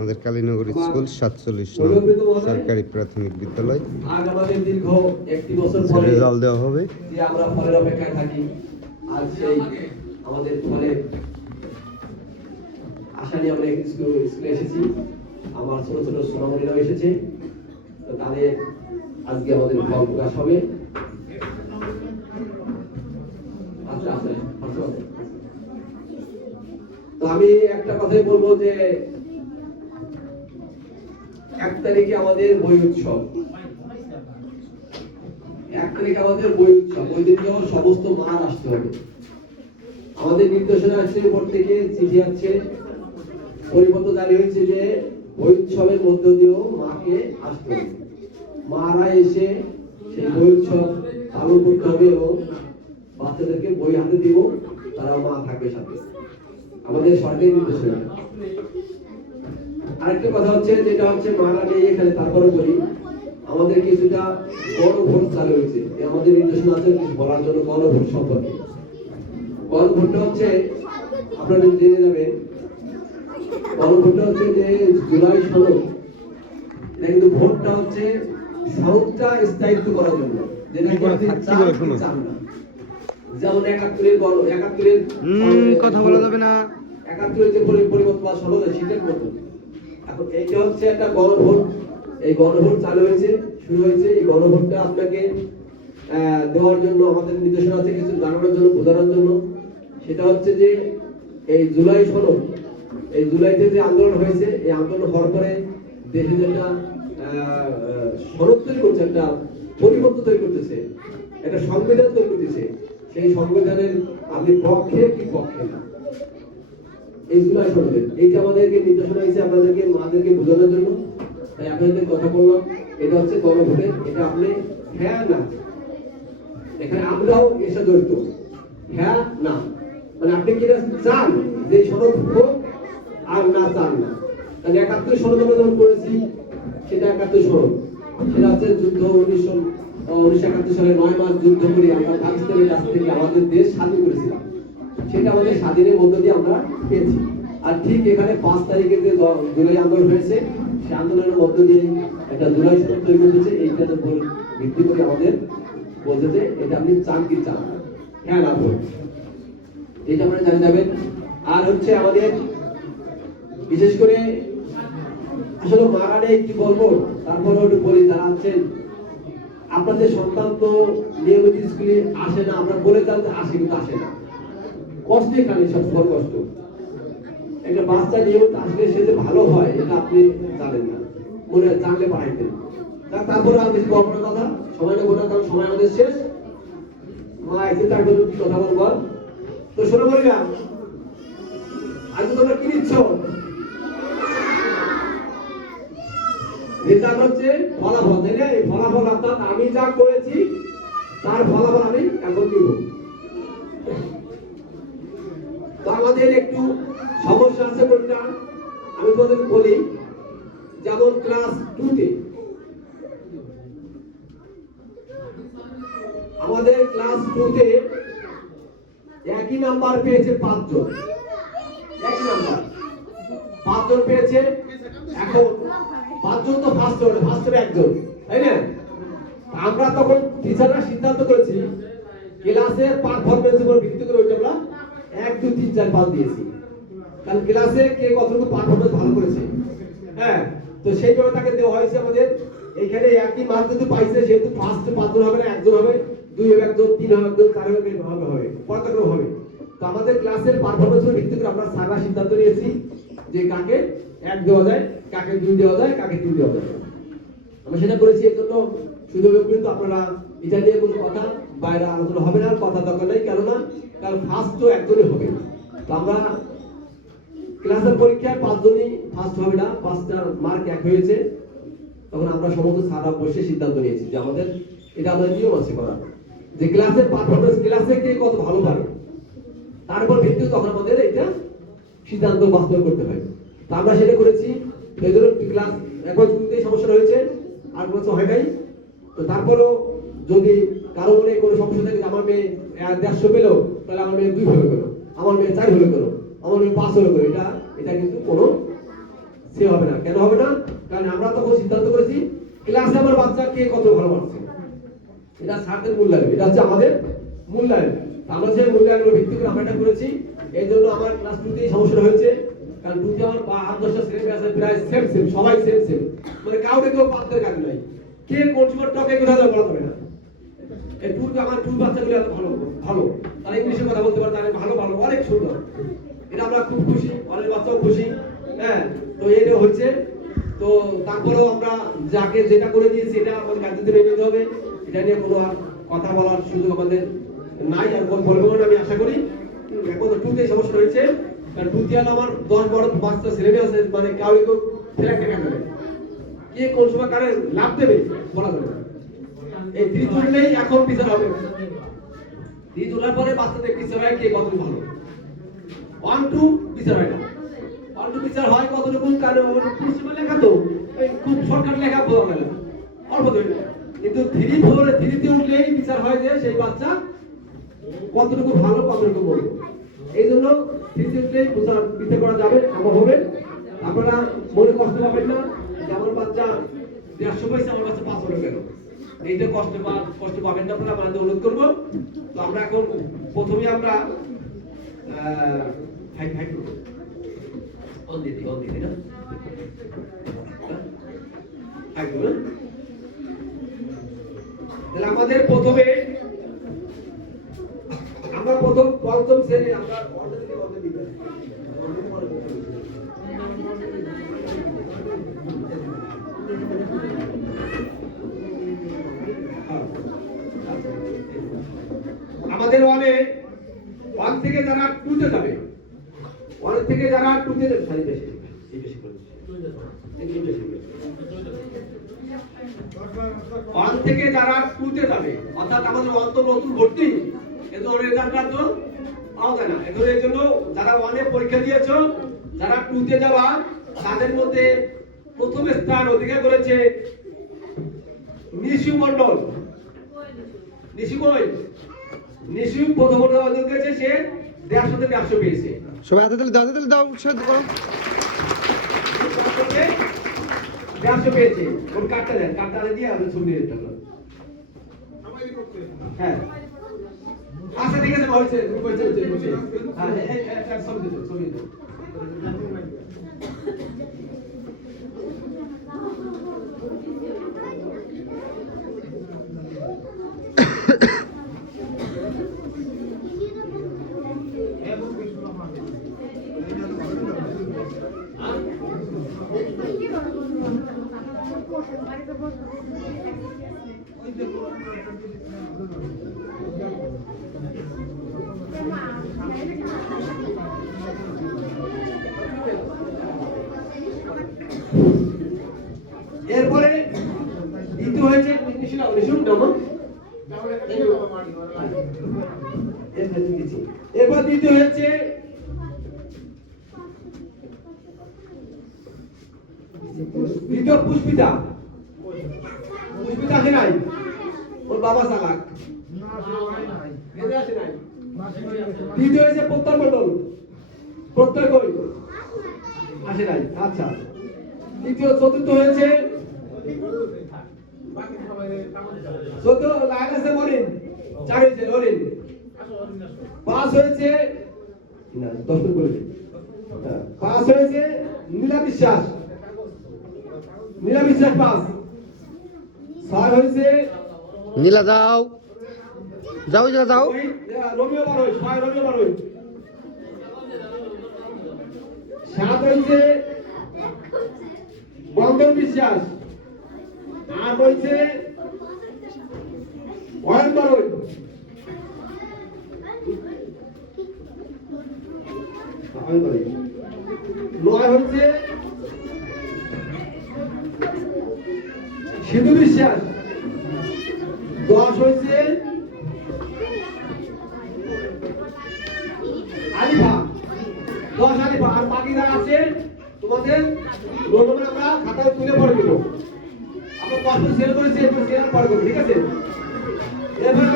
আমাদের কালীনগর স্কুল 47 নং সরকারি প্রাথমিক বিদ্যালয়। আজ আমাদের দীর্ঘ একটি বছর পরে রেজাল্ট দেওয়া হবে। যে আমরা ফলের অপেক্ষায় থাকি, আজ সেই আমাদের ফলের আশা নিয়ে আমরা স্কুলে এসেছি। আমার ছোট ছোট সোনামণিরাও এসেছে, তো তাদের আজকে আমাদের ফল প্রকাশ হবে। আচ্ছা আচ্ছা, তো আমি একটা কথাই বলবো যে 1 তারিখে আমাদের বই উৎসব, 1 তারিখে আমাদের বই উৎসব। ওই দিন সমস্ত মার আসতে হবে। আমাদের নির্দেশনা আছে উপর থেকে, চিঠি আছে, পরিপত্র জারি হয়েছে যে বই উৎসবের মধ্য দিয়েও মাকে আসতে হবে। মারা এসে সেই বই উৎসব পালন করতে হবে এবং বাচ্চাদেরকে বই হাতে দিব, তারা মা থাকবে সাথে। আমাদের সরকারি নির্দেশনা। আরেকটা কথা হচ্ছে, যেটা হচ্ছে মারা নেই এখানে, তারপরে বলি আমাদের কিছুটা গণভোট চালু হয়েছে। আমাদের নির্দেশনা আছে কিছু বলার জন্য গণভোট সম্পর্কে। গণভোটটা হচ্ছে আপনারা জেনে যাবেন, গণভোটটা হচ্ছে যে জুলাই সনদ, এটা কিন্তু ভোটটা হচ্ছে সনদটা স্থায়িত্ব করার জন্য, যেটা চান না। যেমন 71-এর কথা বলা যাবে না, 71-এর যে পরিবর্তন বা সনদ সেটার মতো। এখন এইটা হচ্ছে একটা গণভোট। এই গণভোট চালু হয়েছে, শুরু হয়েছে। এই গণভোটটা আপনাকে দেওয়ার জন্য আমাদের নির্দেশনা আছে কিছু জানানোর জন্য, বোঝানোর জন্য। সেটা হচ্ছে যে এই জুলাই সনদ, এই জুলাইতে যে আন্দোলন হয়েছে, এই আন্দোলন হওয়ার পরে দেশে যেটা সনদ তৈরি করছে, একটা পরিবর্ত তৈরি করতেছে, একটা সংবিধান তৈরি করতেছে। সেই সংবিধানের আপনি পক্ষে কি পক্ষে না, এই জুলাই সনদের এইটা আমাদেরকে নির্দেশনা হয়েছে আপনাদেরকে মাদেরকে বোঝানোর জন্য। তাই আপনাদের কথা বললাম, এটা হচ্ছে গণভোটের। এটা আপনি হ্যাঁ না, এখানে আমরাও এসে জড়িত, হ্যাঁ না মানে আপনি কি চান যে সনদ হোক আর না চান না। তাহলে 71 সনদ আমরা যখন করেছি, সেটা 71 সনদ, সেটা হচ্ছে যুদ্ধ 1971 সালে 9 মাস যুদ্ধ করে আমরা পাকিস্তানের কাছ থেকে আমাদের দেশ স্বাধীন করেছিলাম। সেটা আমাদের স্বাধীনের মধ্য দিয়ে আমরা পেয়েছি। আর ঠিক এখানে 5 তারিখে যে জুলাই আন্দোলন হয়েছে, সেই আন্দোলনের মধ্য দিয়ে একটা জুলাই সনদ তৈরি করেছে। এইটার উপর ভিত্তি করে আমাদের বলতে যে এটা আপনি চান কি চান, হ্যাঁ না বল, এটা আপনারা জানে যাবেন। আর হচ্ছে আমাদের বিশেষ করে আসলে মারা নেই কি বলবো, তারপরে একটু বলি, যারা আছেন আপনাদের সন্তান তো নিয়মিত স্কুলে আসে না, আমরা বলে যান যে আসে, কিন্তু আসে না, কষ্টে খালি সব বড় কষ্ট। একটা বাচ্চা নিয়মিত আসলে সে যে ভালো হয় এটা আপনি জানেন না, মনে জানলে পাঠাইতেন। তারপরে আর বেশি বলবো না কথা, সময় নেবো না, কারণ সময় আমাদের শেষ। মা এসে তার জন্য কি কথা বলবো। তো শোনো বলিরা, আজকে তোমরা কি নিচ্ছ? রেজাল্ট হচ্ছে ফলাফল, তাই না? এই ফলাফল অর্থাৎ আমি যা করেছি তার ফলাফল আমি এখন দিব। তো আমাদের একটু সমস্যা আছে কোনটা আমি তোমাদেরকে বলি। যেমন ক্লাস 2-তে আমাদের ক্লাস 2-তে একই নাম্বার পেয়েছে 5 জন, একই নাম্বার 5 জন পেয়েছে। এখন 5 জন তো ফার্স্ট একজন, তাই না? আমরা তখন টিচাররা সিদ্ধান্ত করেছি ক্লাসের পারফরম্যান্সের উপর ভিত্তি করে ওইটা আমরা 1 2 3 4 5 দিয়েছি। কারণ ক্লাসে কে কতটুকু পারফরম্যান্স ভালো করেছে, হ্যাঁ, তো সেইভাবে তাকে দেওয়া হয়েছে। আমাদের এইখানে একই মার্ক যদি পাইছে, সেহেতু ফার্স্ট 5 জন হবে না, একজন হবে, 2 হবে, একজন 3 হবে, একজন 4 হবে, হবে পর্যায়ক্রম হবে। তো আমাদের ক্লাসের পারফরম্যান্সের ভিত্তি করে আমরা সারা সিদ্ধান্ত নিয়েছি যে কাকে 1 দেওয়া যায়, কাকে 2 দেওয়া যায়, কাকে 3 দেওয়া যায়। আমরা সেটা করেছি। এর জন্য সুযোগ কিন্তু আপনারা এটা নিয়ে কোনো কথা বাইরে আলোচনা হবে না, কথা দরকার নেই, কেননা কারণ ফার্স্ট তো একজনই হবে। তো আমরা ক্লাসের পরীক্ষায় 5 জনই ফার্স্ট হবে না, 5টা মার্ক এক হয়েছে। তখন আমরা সমস্ত সারা বসে সিদ্ধান্ত নিয়েছি যে আমাদের এটা আমাদের নিয়ম আছে করার, যে ক্লাসের পারফরম্যান্স, ক্লাসে কে কত ভালো পারে তার উপর ভিত্তি তখন আমাদের এটা সিদ্ধান্ত বাস্তবায়ন করতে হয়। তো আমরা সেটা করেছি। এই ধরুন ক্লাস একবার শুরুতেই সমস্যা হয়েছে, আর বছর হয় নাই। তো তারপরেও যদি কারো মনে কোনো সমস্যা থাকে, আমার মেয়ে 150 পেলো, তাহলে আমার মেয়ে 2 হলো কেন, আমার মেয়ে 4 হলো কেন, আমার মেয়ে 5 হলো কেন, এটা কিন্তু কোনো সে হবে না। কেন হবে না? কারণ আমরা তখন সিদ্ধান্ত করেছি ক্লাসে আমার বাচ্চা কে কত ভালোবাসছে, এটা স্যারদের মূল্যায়ন, এটা হচ্ছে আমাদের মূল্যায়ন। আমরা যে মূল্যায়নের ভিত্তি করে আমরা এটা করেছি, এই জন্য আমার ক্লাস 2তেই সমস্যা হয়েছে। কারণ 2তে আমার 8-10টা ছেলে আছে প্রায় সেম সেম, সবাই সেম সেম, মানে কাউকে কেউ পাত্রের কাজ নাই, কে কোন সময় টকে কোথাও বলা যাবে না। এই টুর আমার টুর বাচ্চাগুলো এত ভালো ভালো, তারা ইংলিশে কথা বলতে পারে, তারা ভালো ভালো অনেক সুন্দর, এটা আমরা খুব খুশি, অনেক বাচ্চাও খুশি। হ্যাঁ, তো এইটা হচ্ছে। তো তারপরেও আমরা যাকে যেটা করে দিয়েছি এটা আমাদের কাজে মেনে নিতে হবে, এটা নিয়ে কোনো আর কথা বলার সুযোগ আমাদের নাই, আর বলবো না আমি আশা করি। এখন টুতে সমস্যা হয়েছে, কারণ টুতে আমার 10-12 বাচ্চা ছেলে মেয়ে আছে, মানে কাউকে কেউ ফেলে টাকা দেবে, কে কোন সময় কারে লাভ দেবে বলা যাবে না। এই 3 জুনলেই এখন বিচার হবে, 3 জুনের পরে বাচ্চাদের বিচার হয় কে কত ভালো, 1-2 বিচার হয় না। 1-2 বিচার হয় কতটুকু, কারণ পুরুষের লেখা তো খুব শর্টকাট লেখা বোঝা যায় না, অল্প ধরে। কিন্তু 3-4-3-তে উঠলেই বিচার হয় যে সেই বাচ্চা কতটুকু ভালো কতটুকু বড়। এই জন্য 3-তে উঠলেই বিচার করা যাবে, সম্ভব হবে। আপনারা মনে কষ্ট পাবেন না যে আমার বাচ্চা 150 পাইছে, আমার বাচ্চা 5 হলো কেন, এইটা কষ্ট পাবেন না আপনারা, আপনাদের অনুরোধ করবো। তো আমরা এখন প্রথমে আমরা হাই করব অন দিদি না হাই করব। তাহলে আমাদের প্রথমে আমরা প্রথম পঞ্চম শ্রেণী আমরা অর্ধেক দিতে আমাদের ওয়ান থেকে যারা 2তে যাবে, 1 থেকে যারা 2তে যাবে, সারি বেশি করে 1 থেকে যারা 2তে যাবে, অর্থাৎ আমাদের অন্তত নতুন ভর্তি, এই জন্য রেজাল্টটা তো পাওয়া যায় না। এখন এই জন্য যারা 1-এ পরীক্ষা দিয়েছো, যারা 2তে যাওয়া, তাদের মধ্যে প্রথম স্থান অধিকার করেছে নিশু মণ্ডল। নিশু কই? নিশু প্রথম অর্জন করেছে, সে 150 থেকে 100 পেয়েছে। সবাই হাতে তালি দাও উৎসাহ করো। 150 পেয়েছে। ওর কার্ডটা দেন, কার্ডটা দিয়ে আমি ছবি দিতে পারবো। হ্যাঁ, আচ্ছা ঠিক আছে, হয়েছে হ্যাঁ, ছবি দিতে এরপরে দ্বিতীয় হয়েছে এরপর দ্বিতীয় হয়েছে পুষ্পিতা। পুষ্পিতা আসে নাই, ওর বাবা চালাক, আসে নাই। দ্বিতীয় হয়েছে প্রত্যয় মন্ডল। প্রত্যয় কই? আসে নাই। আচ্ছা, চতুর্থ হয়েছে লাইন আছে মরিন, 4 হয়েছে মরিন, 5 হয়েছে না 10 করে 5 হয়েছে নীলা বিশ্বাস। 5 6 হয়েছে নীলা যাও রোমিও বারোই, 6 রোমিও বারোই। 7 হয়েছে বন্ধন বিশ্বাস। 8 হয়েছে অয়ন বারোই। 9 হয়েছে সিধু বিশ্বাস। 10 হয়েছে আলিফা। 10 আলিফা। আর বাকি যারা আছে তোমাদের রোল নম্বর আমরা খাতায় তুলে পড়ে দেবো। আমরা 10 সেল করেছি, এরপর সেল পড়ে দেবো, ঠিক আছে? এরপর